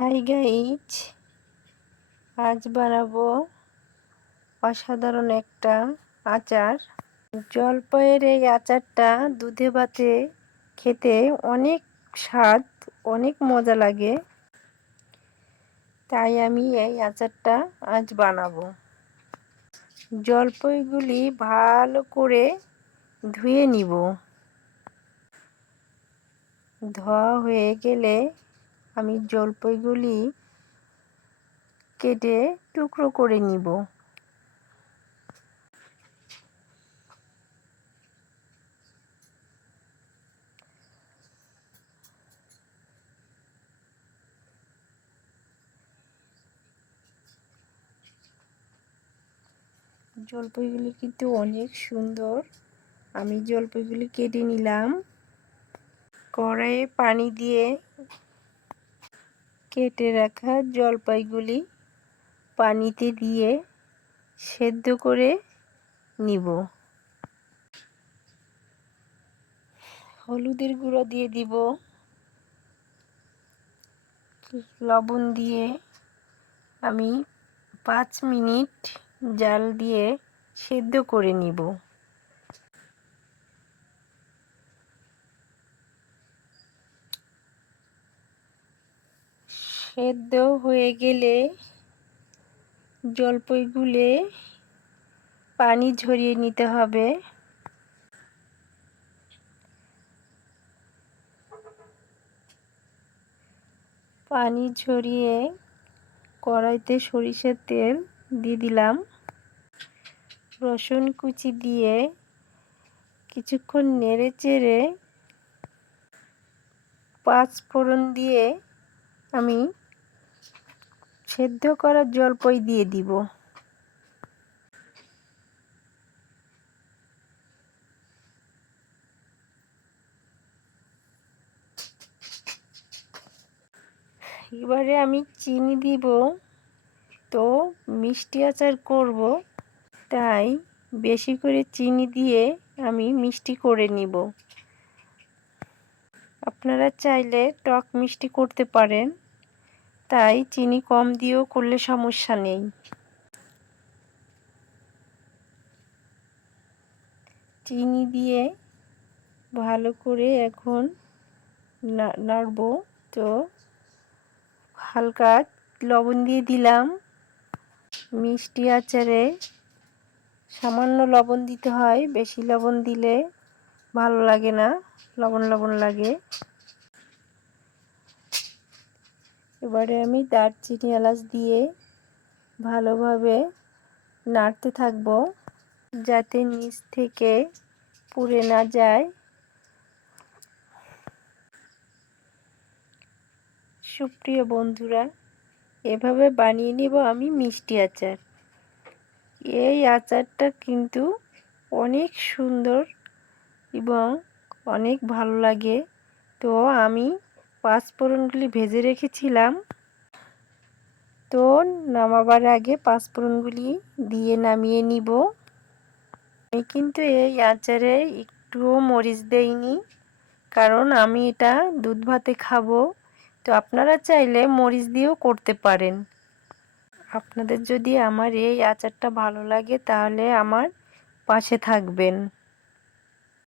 Hi guys, আজ বানাবো অসাধারণ একটা আচার। জলপাইয়ের এই আচারটা দুধে ভাতে খেতে অনেক স্বাদ, অনেক মজা লাগে। তাই আমি এই আচারটা আজ বানাবো। জলপাইগুলি ভালো করে ধুয়ে নিব। ধোয়া হয়ে গেলে আমি জলপাইগুলি কেটে টুকরো করে নিব। জলপাইগুলি কিন্তু অনেক সুন্দর। আমি জলপাইগুলি কেটে নিলাম। কড়াইয়ে পানি দিয়ে কেটে রাখা জলপাইগুলি পানিতে দিয়ে সেদ্ধ করে নিব। হলুদের গুঁড়ো দিয়ে দিব, লবণ দিয়ে আমি 5 মিনিট জাল দিয়ে সেদ্ধ করে নিব। সেদ্ধ হয়ে গেলে জলপাইগুলো পানি ঝরিয়ে নিতে হবে। পানি ঝরিয়ে কড়াইতে সরিষার তেল দিয়ে দিলাম। রসুন কুচি দিয়ে কিছুক্ষণ নেড়ে চেড়ে 5 ফোড়ন দিয়ে আমি সেদ্ধ করা জলপাই দিয়ে দিব। এবারে আমি চিনি দিব। তো মিষ্টি আচার করব, তাই বেশি করে চিনি দিয়ে আমি মিষ্টি করে নিব। আপনারা চাইলে টক মিষ্টি করতে পারেন, তাই চিনি কম দিয়েও করলে সমস্যা নেই। চিনি দিয়ে ভালো করে এখন নাড়ব। তো হালকা লবণ দিয়ে দিলাম। মিষ্টি আচারে সামান্য লবণ দিতে হয়, বেশি লবণ দিলে ভালো লাগে না, লবণ লবণ লাগে। এবারে আমি দারচিনি এলাচ দিয়ে ভালোভাবে নাড়তে থাকব, যাতে নিচ থেকে পুড়ে না যায়। সুপ্রিয় বন্ধুরা, এভাবে বানিয়ে নেব আমি মিষ্টি আচার। এই আচারটা কিন্তু অনেক সুন্দর এবং অনেক ভালো লাগে। তো আমি 5 ফোড়নগুলি ভেজে রেখেছিলাম। তো নামাবার আগে 5 ফোড়নগুলি দিয়ে নামিয়ে নিব। আমি কিন্তু এই আচারে একটুও মরিচ দেইনি, কারণ আমি এটা দুধ ভাতে খাবো। তো আপনারা চাইলে মরিচ দিয়েও করতে পারেন। আপনাদের যদি আমার এই আচারটা ভালো লাগে তাহলে আমার পাশে থাকবেন।